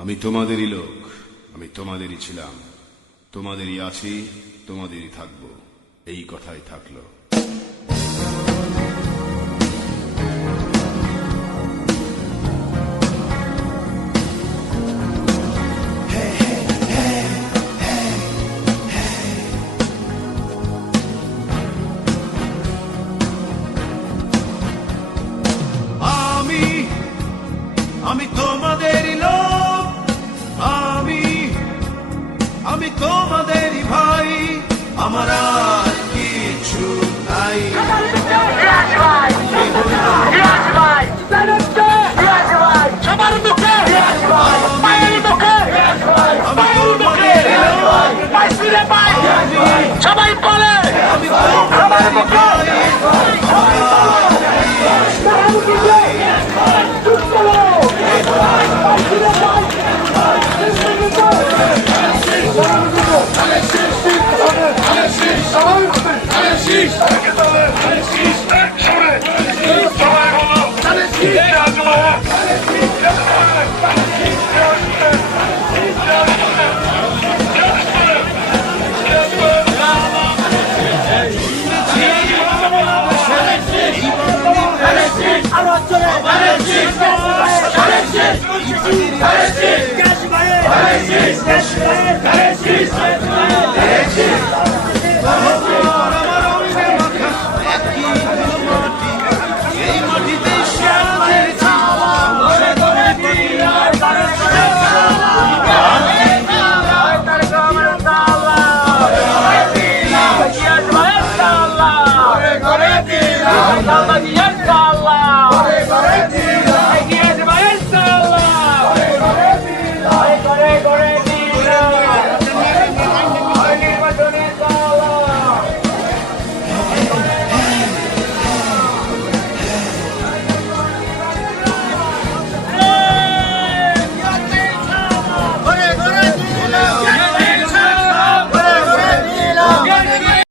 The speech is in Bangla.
আমি তোমাদেরই লোক, আমি তোমাদেরই ছিলাম, তোমাদেরই আছি, তোমাদেরই থাকব, এই কথাই থাকলো। আমি তোমাদেরই লোক, আমি তোমাদেরই ভাই, আমার আর কিছু নাই। সবাই বলে আমি তোমাদেরই ভাই, আরো